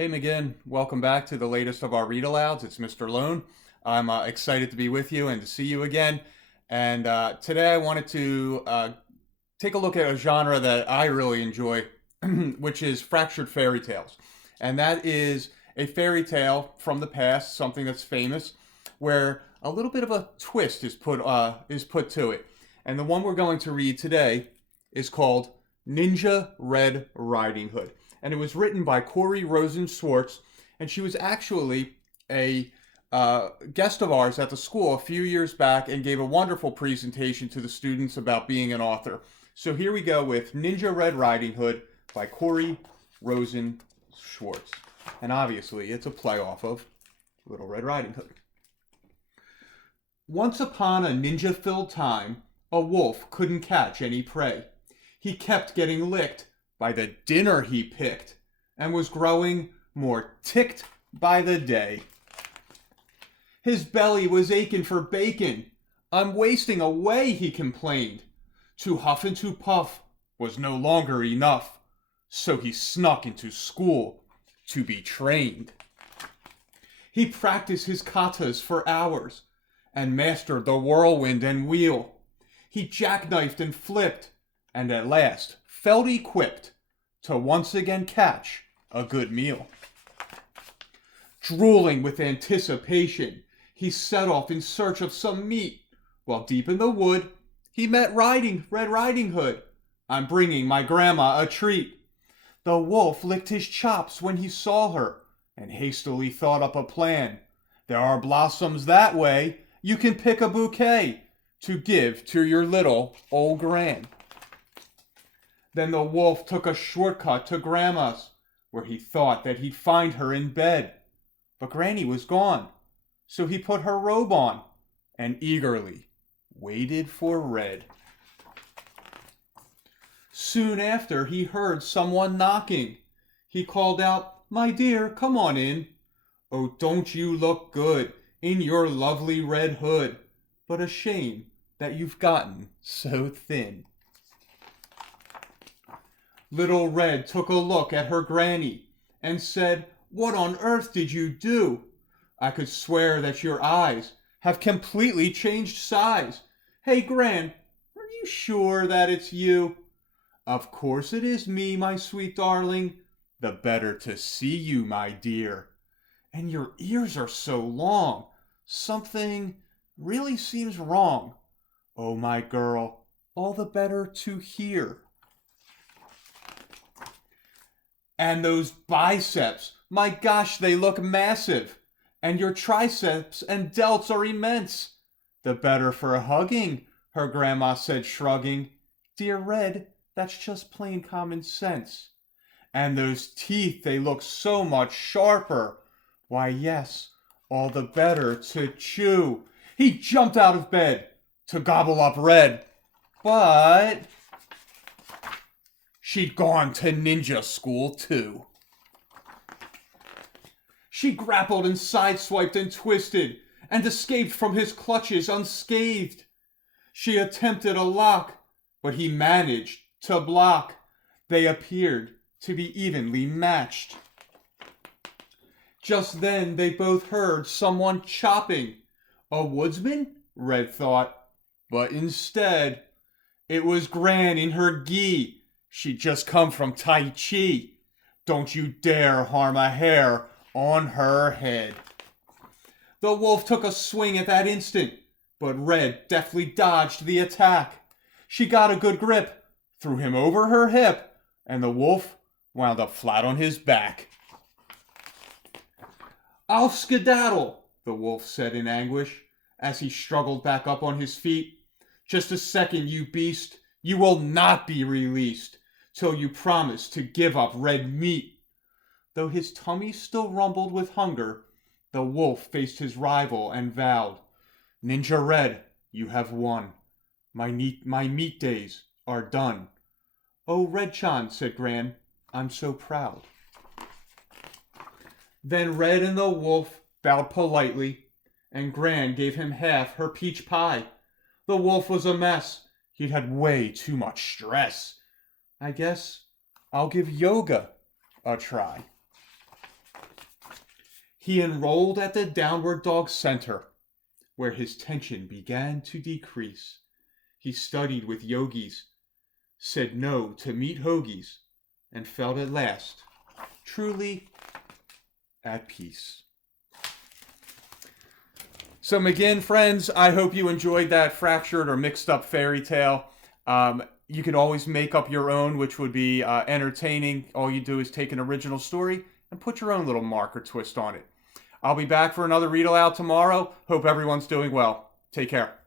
Hey McGinn, welcome back to the latest of our read alouds. It's Mr. Lohn. I'm excited to be with you and to see you again. And today I wanted to take a look at a genre that I really enjoy, which is fractured fairy tales. And that is a fairy tale from the past, something that's famous, where a little bit of a twist is put to it. And the one we're going to read today is called Ninja Red Riding Hood, and it was written by Corey Rosen Schwartz, and she was actually a guest of ours at the school a few years back and gave a wonderful presentation to the students about being an author. So here we go with Ninja Red Riding Hood by Corey Rosen Schwartz. And obviously, it's a play off of Little Red Riding Hood. Once upon a ninja-filled time, a wolf couldn't catch any prey. He kept getting licked by the dinner he picked and was growing more ticked by the day. His belly was aching for bacon. I'm wasting away, he complained. To huff and to puff was no longer enough, so he snuck into school to be trained. He practiced his katas for hours and mastered the whirlwind and wheel. He jackknifed and flipped and at last felt equipped to once again catch a good meal. Drooling with anticipation, he set off in search of some meat, while deep in the wood, he met Red Riding Hood. I'm bringing my grandma a treat. The wolf licked his chops when he saw her, and hastily thought up a plan. There are blossoms that way, you can pick a bouquet to give to your little old gran. Then the wolf took a shortcut to Grandma's, where he thought that he'd find her in bed. But Granny was gone, so he put her robe on and eagerly waited for Red. Soon after, he heard someone knocking. He called out, "My dear, come on in. Oh, don't you look good in your lovely red hood, but a shame that you've gotten so thin." Little Red took a look at her granny and said, "What on earth did you do? I could swear that your eyes have completely changed size. Hey, Gran, are you sure that it's you?" "Of course it is me, my sweet darling. The better to see you, my dear. And your ears are so long. Something really seems wrong. Oh, my girl, all the better to hear. And those biceps, my gosh, they look massive. And your triceps and delts are immense. The better for hugging," her grandma said, shrugging. "Dear Red, that's just plain common sense. And those teeth, they look so much sharper. Why, yes, all the better to chew." He jumped out of bed to gobble up Red. But she'd gone to ninja school too. She grappled and sideswiped and twisted and escaped from his clutches unscathed. She attempted a lock, but he managed to block. They appeared to be evenly matched. Just then they both heard someone chopping. A woodsman? Red thought. But instead, it was Gran in her gi. She'd just come from Tai Chi. Don't you dare harm a hair on her head. The wolf took a swing at that instant, but Red deftly dodged the attack. She got a good grip, threw him over her hip, and the wolf wound up flat on his back. "I'll skedaddle," the wolf said in anguish, as he struggled back up on his feet. "Just a second, you beast. You will not be released till you promise to give up red meat." Though his tummy still rumbled with hunger, the wolf faced his rival and vowed, "Ninja Red, you have won. My meat days are done." "Oh, Red-chan," said Gran, "I'm so proud." Then Red and the wolf bowed politely, and Gran gave him half her peach pie. The wolf was a mess. He'd had way too much stress. I guess I'll give yoga a try. He enrolled at the Downward Dog Center, where his tension began to decrease. He studied with yogis, said no to meat hoagies, and felt at last truly at peace. So McGinn, friends, I hope you enjoyed that fractured or mixed up fairy tale. You can always make up your own, which would be entertaining. All you do is take an original story and put your own little mark or twist on it. I'll be back for another read aloud tomorrow. Hope everyone's doing well. Take care.